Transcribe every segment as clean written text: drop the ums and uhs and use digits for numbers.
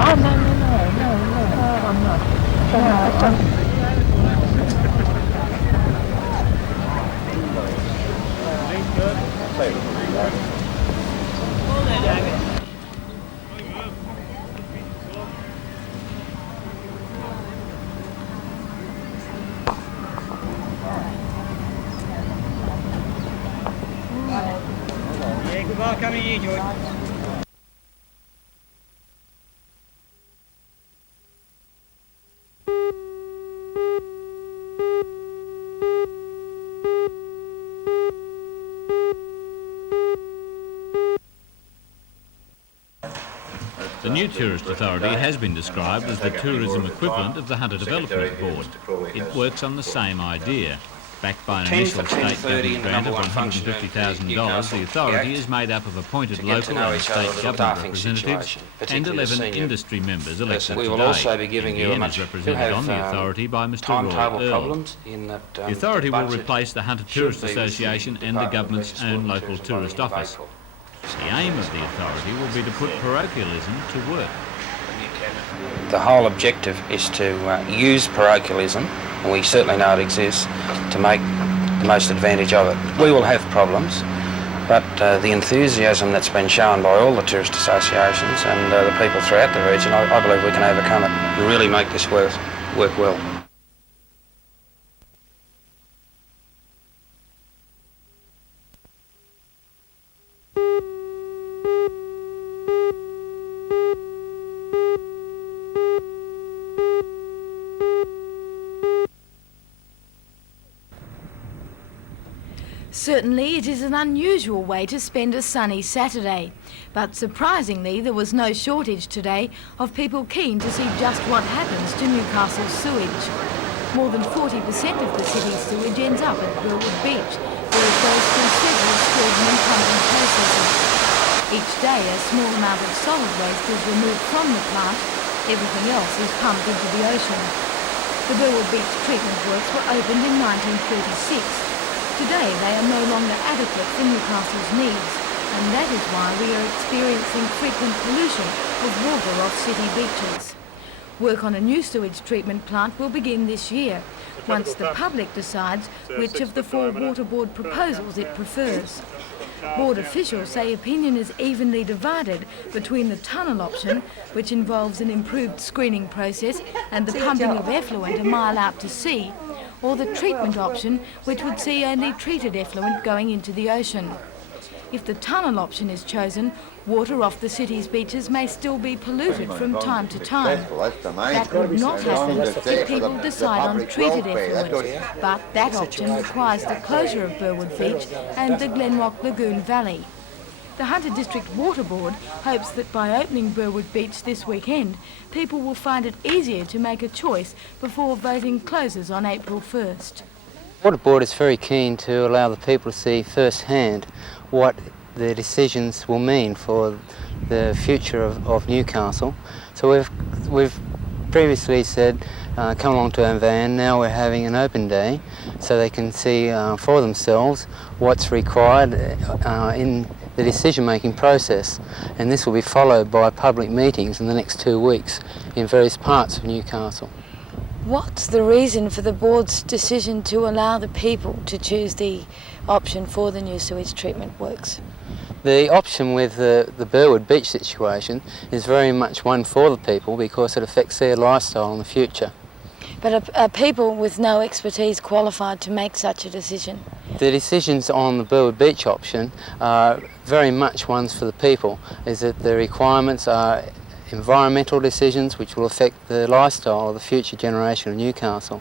Oh, no, I'm not. Yeah, goodbye, coming here, George. The new Tourist Authority has been described as the tourism equivalent of the Hunter Development Board. It works on the same idea. Backed by an initial state government grant of $150,000, the authority is made up of appointed local and state government representatives and 11 industry members elected today. We will also be giving you a much... is represented on the authority by Mr. Roy Earl. The authority will replace the Hunter Tourist Association and the government's own local tourist office. The aim of the authority will be to put parochialism to work. The whole objective is to use parochialism, and we certainly know it exists, to make the most advantage of it. We will have problems, but the enthusiasm that's been shown by all the tourist associations and the people throughout the region, I believe we can overcome it and really make this work well. Certainly it is an unusual way to spend a sunny Saturday, but surprisingly there was no shortage today of people keen to see just what happens to Newcastle's sewage. More than 40% of the city's sewage ends up at Burwood Beach, where it goes through several screening and pumping processes. Each day a small amount of solid waste is removed from the plant, everything else is pumped into the ocean. The Burwood Beach treatment works were opened in 1936. Today they are no longer adequate for Newcastle's needs, and that is why we are experiencing frequent pollution of water off city beaches. Work on a new sewage treatment plant will begin this year, once the public decides which of the 4 water board proposals it prefers. Board officials say opinion is evenly divided between the tunnel option, which involves an improved screening process and the pumping of effluent a mile out to sea, or the treatment option, which would see only treated effluent going into the ocean. If the tunnel option is chosen, water off the city's beaches may still be polluted from time to time. That would not happen if people decide on treated effluent, but that option requires the closure of Burwood Beach and the Glenrock Lagoon Valley. The Hunter District Water Board hopes that by opening Burwood Beach this weekend, people will find it easier to make a choice before voting closes on April 1st. The Water Board is very keen to allow the people to see firsthand what their decisions will mean for the future of Newcastle. So we've previously said, come along to our van. Now we're having an open day so they can see for themselves what's required in the decision-making process, and this will be followed by public meetings in the next 2 weeks in various parts of Newcastle. What's the reason for the board's decision to allow the people to choose the option for the new sewage treatment works? The option with the Burwood Beach situation is very much one for the people because it affects their lifestyle in the future. But are people with no expertise qualified to make such a decision? The decisions on the Burwood Beach option are very much ones for the people, is that the requirements are environmental decisions which will affect the lifestyle of the future generation of Newcastle.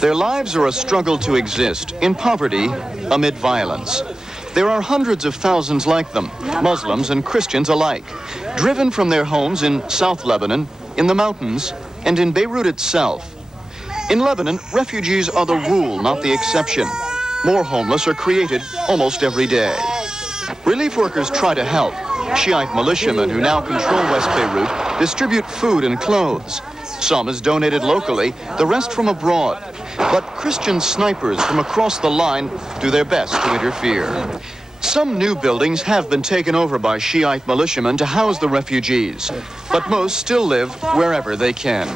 Their lives are a struggle to exist in poverty amid violence. There are hundreds of thousands like them, Muslims and Christians alike, driven from their homes in South Lebanon, in the mountains, and in Beirut itself. In Lebanon, refugees are the rule, not the exception. More homeless are created almost every day. Relief workers try to help. Shiite militiamen who now control West Beirut distribute food and clothes. Some is donated locally, the rest from abroad. But Christian snipers from across the line do their best to interfere. Some new buildings have been taken over by Shiite militiamen to house the refugees, but most still live wherever they can.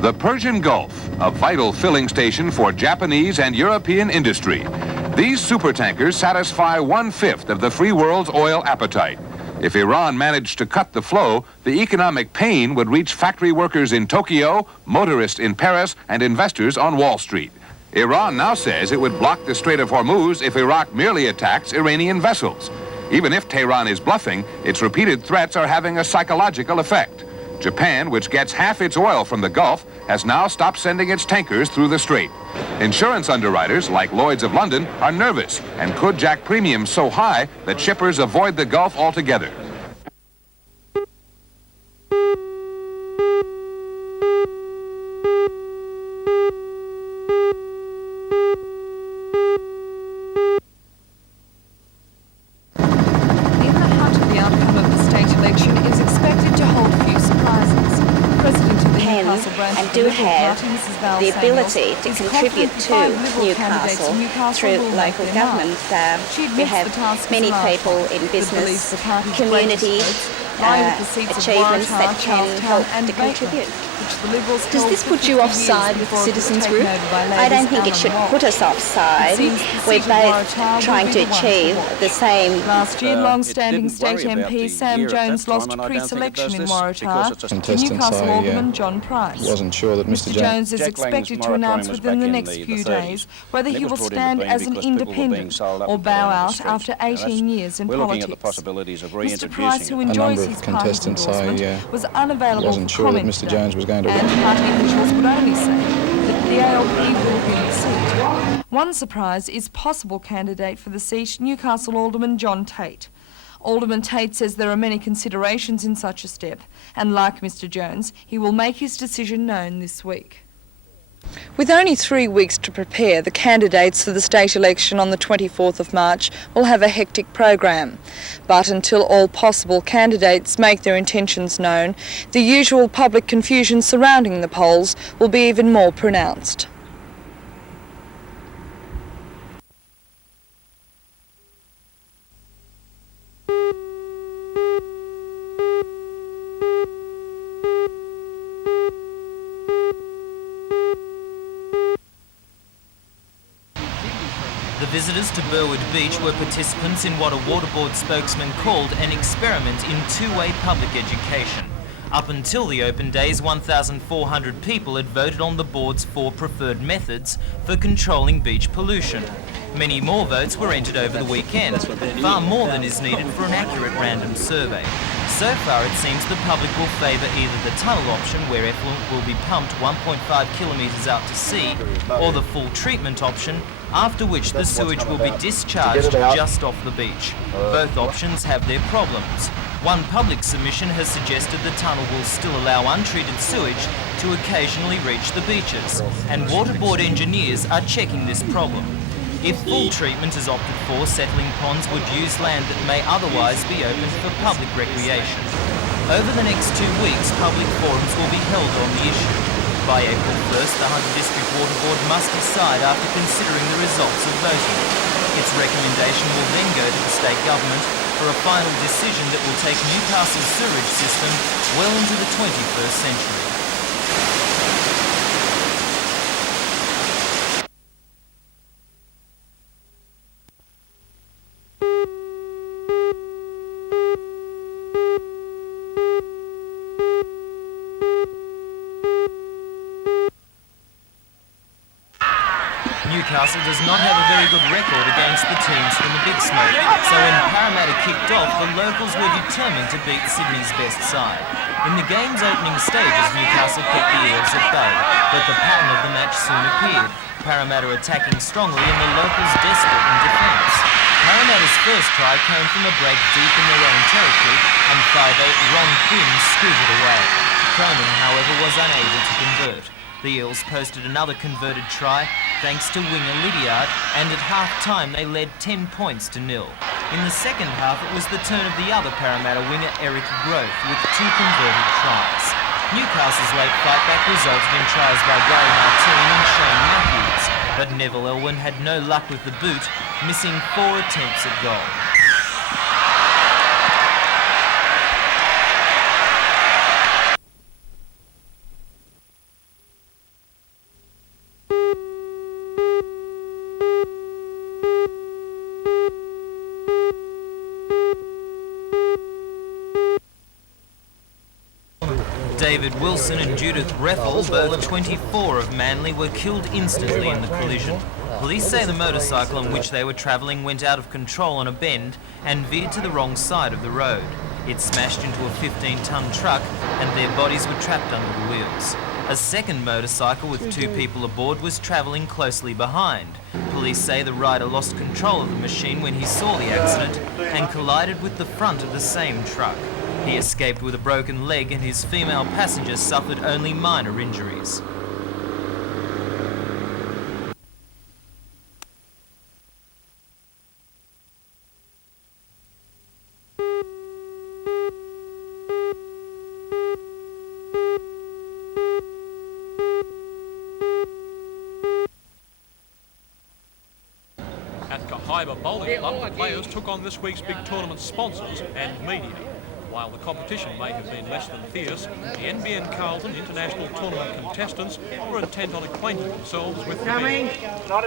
The Persian Gulf, a vital filling station for Japanese and European industry. These supertankers satisfy 1/5 of the free world's oil appetite. If Iran managed to cut the flow, the economic pain would reach factory workers in Tokyo, motorists in Paris, and investors on Wall Street. Iran now says it would block the Strait of Hormuz if Iraq merely attacks Iranian vessels. Even if Tehran is bluffing, its repeated threats are having a psychological effect. Japan, which gets half its oil from the Gulf, has now stopped sending its tankers through the Strait. Insurance underwriters, like Lloyd's of London, are nervous and could jack premiums so high that shippers avoid the Gulf altogether. And do have the ability to contribute to Newcastle through local government. We have many people in business, community achievements that can help to contribute. Does this put you offside with the citizens group? I don't think it should put us offside. We're both trying to achieve the same. Last year, long-standing state MP Sam Jones lost pre-selection in Waratah to Newcastle Alderman John Price. Wasn't sure that Mr Jones is expected to announce within the next few days whether he will stand as an independent or bow out after 18 years in politics. Mr Price, who enjoys his party's endorsement, was unavailable for comment Mr Jones was going to and party officials would only say that the ALP will win the seat. One surprise is possible candidate for the seat, Newcastle Alderman John Tate. Alderman Tate says there are many considerations in such a step, and like Mr Jones, he will make his decision known this week. With only 3 weeks to prepare, the candidates for the state election on the 24th of March will have a hectic program. But until all possible candidates make their intentions known, the usual public confusion surrounding the polls will be even more pronounced. The visitors to Burwood Beach were participants in what a water board spokesman called an experiment in two-way public education. Up until the open days, 1,400 people had voted on the board's 4 preferred methods for controlling beach pollution. Many more votes were entered over the weekend, far more than is needed for an accurate random survey. So far it seems the public will favour either the tunnel option, where effluent will be pumped 1.5 kilometres out to sea, or the full treatment option, after which the sewage will be discharged just off the beach. Both options have their problems. One public submission has suggested the tunnel will still allow untreated sewage to occasionally reach the beaches, and water board engineers are checking this problem. If full treatment is opted for, settling ponds would use land that may otherwise be open for public recreation. Over the next 2 weeks, public forums will be held on the issue. By April 1st, the Hunter District Water Board must decide after considering the results of voting. Its recommendation will then go to the state government for a final decision that will take Newcastle's sewerage system well into the 21st century. Newcastle does not have a very good record against the teams from the Big Smoke, so when Parramatta kicked off, the locals were determined to beat Sydney's best side. In the game's opening stages, Newcastle kept the Eels at bay, but the pattern of the match soon appeared, Parramatta attacking strongly and the locals desperate in defence. Parramatta's first try came from a break deep in their own territory, and 5'8" Ron Quinn scooted away. Cronin, however, was unable to convert. The Eels posted another converted try thanks to winger Lydiard, and at half-time they led 10 points to 0. In the second half it was the turn of the other Parramatta winger Eric Grove with 2 converted tries. Newcastle's late fight-back resulted in tries by Gary Martin and Shane Matthews, but Neville Elwyn had no luck with the boot, missing 4 attempts at goal. David Wilson and Judith Reffel, both 24 of Manly, were killed instantly in the collision. Police say the motorcycle on which they were travelling went out of control on a bend and veered to the wrong side of the road. It smashed into a 15-tonne truck and their bodies were trapped under the wheels. A second motorcycle with 2 people aboard was travelling closely behind. Police say the rider lost control of the machine when he saw the accident and collided with the front of the same truck. He escaped with a broken leg and his female passenger suffered only minor injuries. At Kahaiba Bowling Club, the players took on this week's big tournament sponsors and media. While the competition may have been less than fierce, the NBN Carlton International Tournament contestants were intent on acquainting themselves with the event.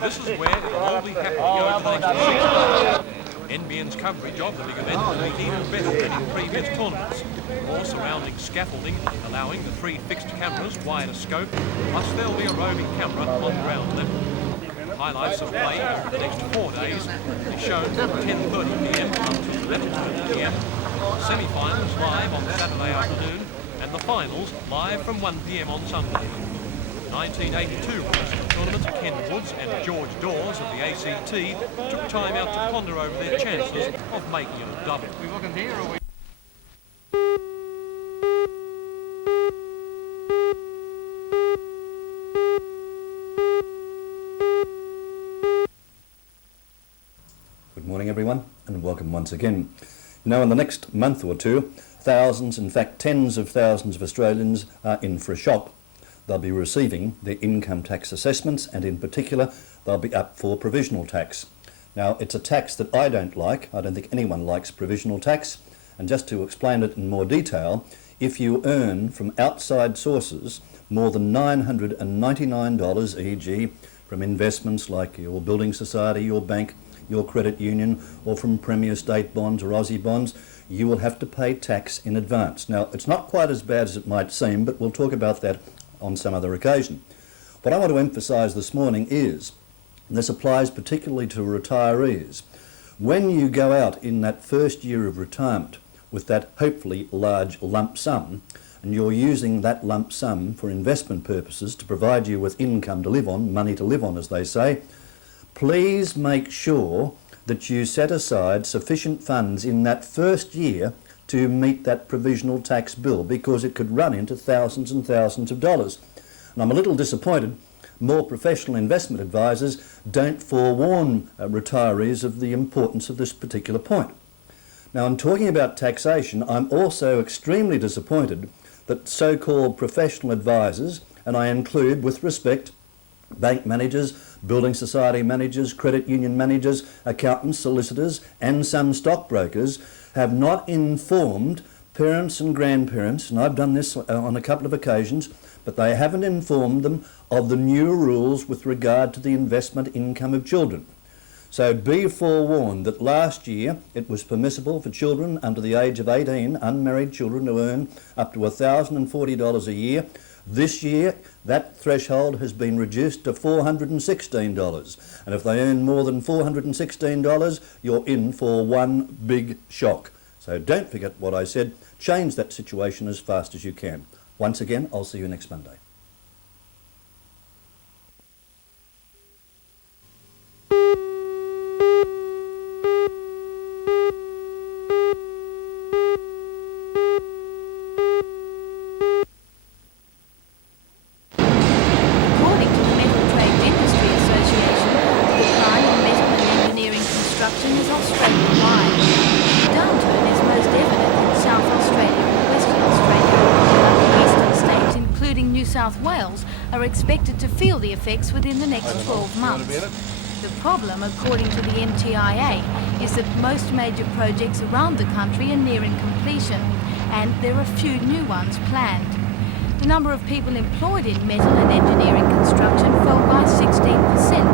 This is where it'll all be happening over the next 6 months. NBN's coverage of the big event will be even better than in previous tournaments. More surrounding scaffolding, allowing the 3 fixed cameras wider scope, plus there'll be a roving camera on ground level. Highlights of play over the next 4 days will be shown from 10:30 p.m. until 11:30 p.m. Semi-finals live on Saturday afternoon and the finals live from 1 p.m. on Sunday. 1982 winners of the tournament, Ken Woods and George Dawes of the ACT, took time out to ponder over their chances of making it a double. We looking here or we... Good morning everyone and welcome once again. Now in the next month or two, thousands, in fact tens of thousands of Australians are in for a shock. They'll be receiving their income tax assessments and in particular they'll be up for provisional tax. Now it's a tax that I don't like. I don't think anyone likes provisional tax, and just to explain it in more detail, if you earn from outside sources more than $999, e.g. from investments like your building society, your bank, your credit union, or from Premier State bonds or Aussie bonds, you will have to pay tax in advance. Now, it's not quite as bad as it might seem, but we'll talk about that on some other occasion. What I want to emphasise this morning is, and this applies particularly to retirees, when you go out in that first year of retirement with that hopefully large lump sum, and you're using that lump sum for investment purposes to provide you with income to live on, money to live on as they say, please make sure that you set aside sufficient funds in that first year to meet that provisional tax bill, because it could run into thousands and thousands of dollars. And I'm a little disappointed more professional investment advisors don't forewarn retirees of the importance of this particular point. Now, in talking about taxation, I'm also extremely disappointed that so-called professional advisors, and I include with respect bank managers, building society managers, credit union managers, accountants, solicitors and some stockbrokers, have not informed parents and grandparents, and I've done this on a couple of occasions, but they haven't informed them of the new rules with regard to the investment income of children. So be forewarned that last year it was permissible for children under the age of 18, unmarried children, to earn up to $1,040 a year This year, that threshold has been reduced to $416. And if they earn more than $416, you're in for one big shock. So don't forget what I said. Change that situation as fast as you can. Once again, I'll see you next Monday. South Wales are expected to feel the effects within the next 12 months. The problem, according to the NTIA, is that most major projects around the country are nearing completion, and there are few new ones planned. The number of people employed in metal and engineering construction fell by 16%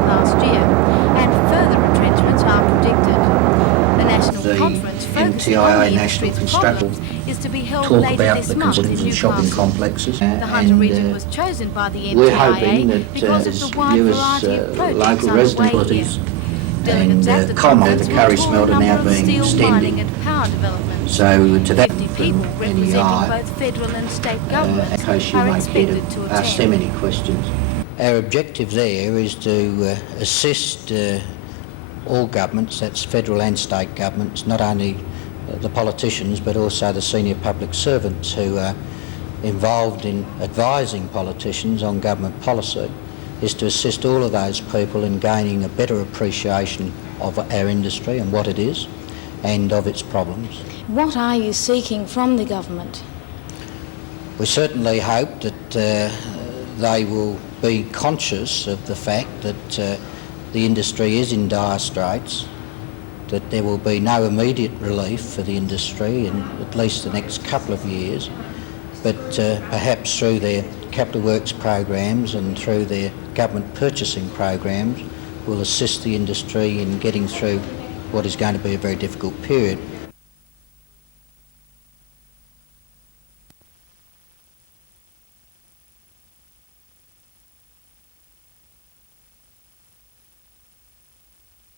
last year, and further retrenchments are predicted. The National Conference focusing on the industry's problems is to be held later this month in Newcastle. Complexes. The Hunter region was chosen by the NTIA because of the wide variety of projects underway here. Delegates at the conference will tour a number of steel, mining and power developments. So to that 50 people representing both federal and state governments are expected to attend. Ask them any questions. Our objective there is to assist all governments, that's federal and state governments, not only the politicians but also the senior public servants who are involved in advising politicians on government policy, is to assist all of those people in gaining a better appreciation of our industry and what it is and of its problems. What are you seeking from the government? We certainly hope that they will be conscious of the fact that the industry is in dire straits, that there will be no immediate relief for the industry in at least the next couple of years, but perhaps through their capital works programs and through their government purchasing programs will assist the industry in getting through what is going to be a very difficult period.